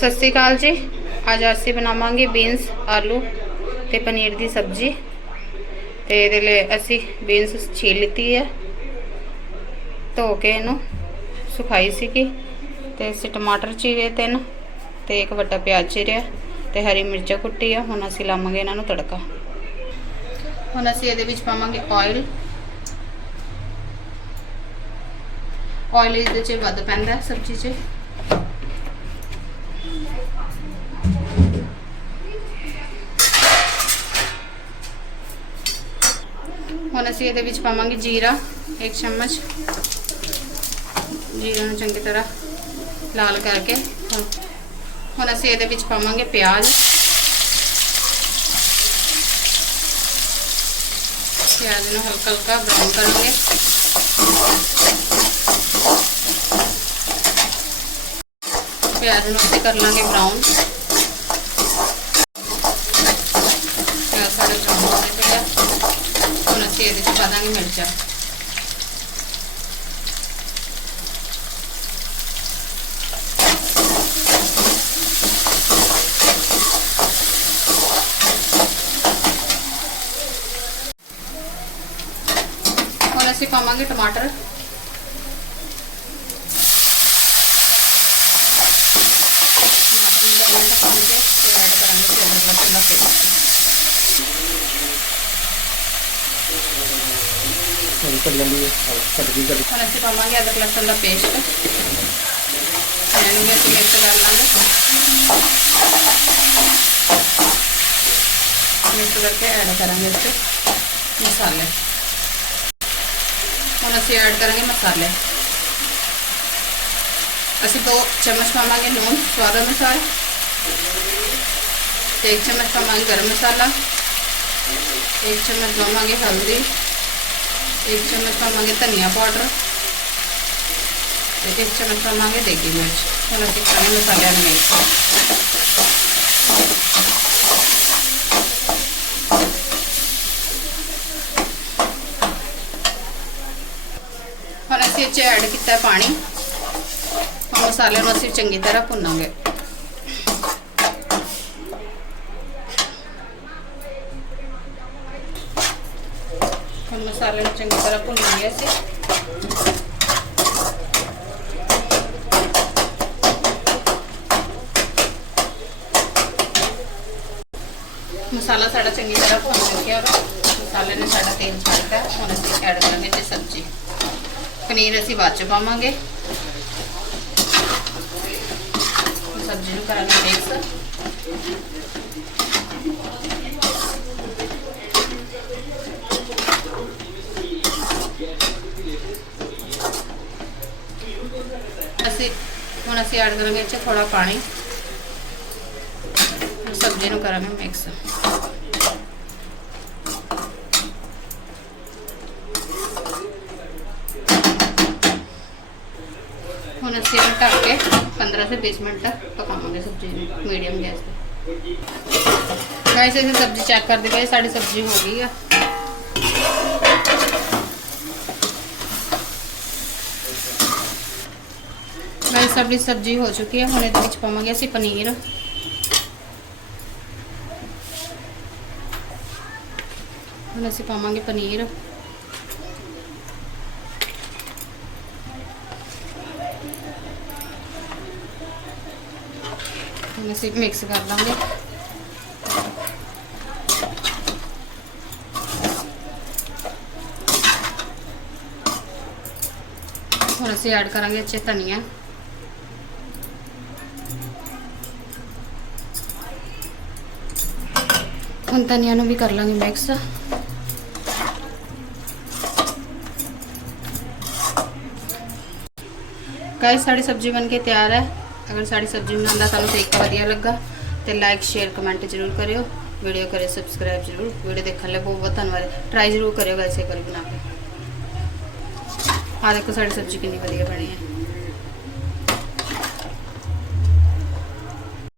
ਸਤਿ ਸ਼੍ਰੀ ਅਕਾਲ ਜੀ। ਅੱਜ ਅਸੀਂ ਬਣਾਵਾਂਗੇ ਬੀਨਸ ਆਲੂ ਤੇ ਪਨੀਰ ਦੀ ਸਬਜ਼ੀ। ਤੇ ਇਹਦੇ ਲਈ ਅਸੀਂ ਬੀਨਸ ਛੀਲ ਲਿੱਤੀ ਹੈ। ਧੋ ਕੇ ਇਹਨੂੰ ਸੁਖਾਈ ਸੀਗੀ। ਤੇ ਅਸੀਂ ਟਮਾਟਰ ਚੀਰੇ ਤਿੰਨ ਤੇ ਇੱਕ ਵੱਡਾ ਪਿਆਜ਼ ਚੀਰਿਆ ਤੇ ਹਰੀ ਮਿਰਚਾਂ ਕੁੱਟੀ ਆ ਹੁਣ ਅਸੀਂ ਲਾਵਾਂਗੇ ਇਹਨਾਂ ਨੂੰ ਤੜਕਾ। ਹੁਣ ਅਸੀਂ ਇਹਦੇ ਵਿੱਚ ਪਾਵਾਂਗੇ ਆਇਲ ਆਇਲ ਇਹਦੇ 'ਚ ਵੱਧ ਪੈਂਦਾ ਸਬਜ਼ੀ 'ਚ। ਹੁਣ ਅਸੀਂ ਇਹਦੇ ਵਿੱਚ ਪਾਵਾਂਗੇ ਜੀਰਾ 1 ਚਮਚ ਜੀਰਾ ਨੂੰ ਚੰਗੀ ਤਰ੍ਹਾਂ ਲਾਲ ਕਰਕੇ ਹੁਣ ਹੁਣ ਅਸੀਂ ਇਹਦੇ ਵਿੱਚ ਪਾਵਾਂਗੇ ਪਿਆਜ਼ ਪਿਆਜ਼ ਨੂੰ ਹਲਕਾ ਹਲਕਾ ਬਰਾਊਨ ਕਰਾਂਗੇ ਪਿਆਜ਼ ਨੂੰ ਅਸੀਂ ਕਰ ਲਾਂਗੇ ചെയ്തിട്ട് പതങ്ങി മേടിച്ചോ ऐसे टमाटर ऐड करेंगे ਕਰ ਲੈਂਦੀ ਹੈ। ਸਬਜ਼ੀ ਕਰ ਹੁਣ ਅਸੀਂ ਪਾਵਾਂਗੇ ਅਦਰਕ ਲਸਣ ਦਾ ਪੇਸਟ। ਇਹਨੂੰ ਵੀ ਅਸੀਂ ਮਿਕਸ ਕਰ ਲਾਂਗੇ। ਮਿਕਸ ਕਰਕੇ ਐਡ ਕਰਾਂਗੇ ਇਸ ਮਸਾਲੇ। ਹੁਣ ਅਸੀਂ ਐਡ ਕਰਾਂਗੇ ਮਸਾਲੇ। ਅਸੀਂ ਦੋ ਚਮਚ ਪਾਵਾਂਗੇ ਨੂਨ ਸਵਾਦ ਅਨੁਸਾਰ। ਤੇ ਇੱਕ ਚਮਚ ਪਾਵਾਂਗੇ ਗਰਮ ਮਸਾਲਾ। ਇੱਕ ਚਮਚ ਪਾਵਾਂਗੇ ਹਲਦੀ। एक चम्मच मांगे धनिया पाउडर एक चम्मच मांगे देगी मिर्च हम अच्छे सारे मसाले मिक्स हम असं ऐड किया पानी और मसाले चंकी तरह भुना ਮਸਾਲੇ ਨੂੰ ਚੰਗੀ ਤਰ੍ਹਾਂ ਭੁੰਨ ਹੁਣ ਮਸਾਲੇ ਅਸੀਂ ਮਸਾਲਾ ਸਾਡਾ ਚੰਗੀ ਤਰ੍ਹਾਂ ਭੁੰਨ ਚੁੱਕਿਆ ਵਾ ਮਸਾਲੇ ਨੇ ਸਾਡਾ ਤੇਲ ਛੱਡਦਾ ਹੁਣ ਅਸੀਂ ਐਡ ਕਰਾਂਗੇ ਤੇ ਸਬਜ਼ੀ ਪਨੀਰ ਅਸੀਂ ਬਾਅਦ ਚ ਪਾਵਾਂਗੇ ਸਬਜ਼ੀ ਨੂੰ ਕਰਾਂਗੇ ਮਿਕਸ ਹੁਣ ਅਸੀਂ ਐਡ ਕਰਾਂਗੇ ਇਹ 'ਚ ਥੋੜਾ ਪਾਣੀ ਸਬਜ਼ੀ ਨੂੰ ਕਰਾਂਗੇ ਮਿਕਸ ਹੁਣ ਅਸੀਂ ਇਹਨੂੰ ਢੱਕ ਕੇ 15 ਤੋਂ 20 ਮਿੰਟ ਤੱਕ ਪਕਾਵਾਂਗੇ ਸਬਜ਼ੀ ਨੂੰ ਮੀਡੀਅਮ ਗੈਸ ਤੇ ਗਾਇਸ ਅਸੀਂ ਸਬਜ਼ੀ ਚੈੱਕ ਕਰਦੇ ਪਏ ਸਾਡੀ ਸਬਜ਼ੀ ਹੋ ਗਈ ਆ ਗਾਇਸ ਸਾਡੀ ਸਬਜ਼ੀ ਹੋ ਚੁੱਕੀ ਹੈ ਹੁਣ ਇਹਦੇ ਵਿੱਚ ਪਾਵਾਂਗੇ ਅਸੀਂ ਪਨੀਰ ਹੁਣ ਅਸੀਂ ਪਾਵਾਂਗੇ ਪਨੀਰ ਹੁਣ ਅਸੀਂ ਮਿਕਸ ਕਰ ਦਾਂਗੇ ਹੁਣ ਅਸੀਂ ਐਡ ਕਰਾਂਗੇ ਇਹ 'ਚ ਧਨੀਆ ਹੁਣ ਧਨੀਆ ਨੂੰ ਵੀ ਕਰ ਲਾਂਗੇ ਮਿਕਸ ਗਾਇਸ ਸਾਡੀ ਸਬਜ਼ੀ ਬਣ ਕੇ ਤਿਆਰ ਹੈ ਅਗਰ ਸਾਡੀ ਸਬਜ਼ੀ ਬਣਾਉਣ ਦਾ ਤੁਹਾਨੂੰ ਤਰੀਕਾ ਵਧੀਆ ਲੱਗਾ ਤੇ ਲਾਈਕ ਸ਼ੇਅਰ ਕਮੈਂਟ ਜ਼ਰੂਰ ਕਰਿਓ ਵੀਡੀਓ ਕਰੇ ਸਬਸਕ੍ਰਾਈਬ ਜ਼ਰੂਰ ਵੀਡੀਓ ਦੇਖਣ ਲਈ ਬਹੁਤ ਬਹੁਤ ਧੰਨਵਾਦ ਟਰਾਈ ਜ਼ਰੂਰ ਕਰਿਓ ਗਾਇਸ ਇੱਕ ਵਾਰੀ ਬਣਾ ਕੇ ਆ ਦੇਖੋ ਸਾਡੀ ਸਬਜ਼ੀ ਕਿੰਨੀ ਵਧੀਆ ਬਣੀ ਹੈ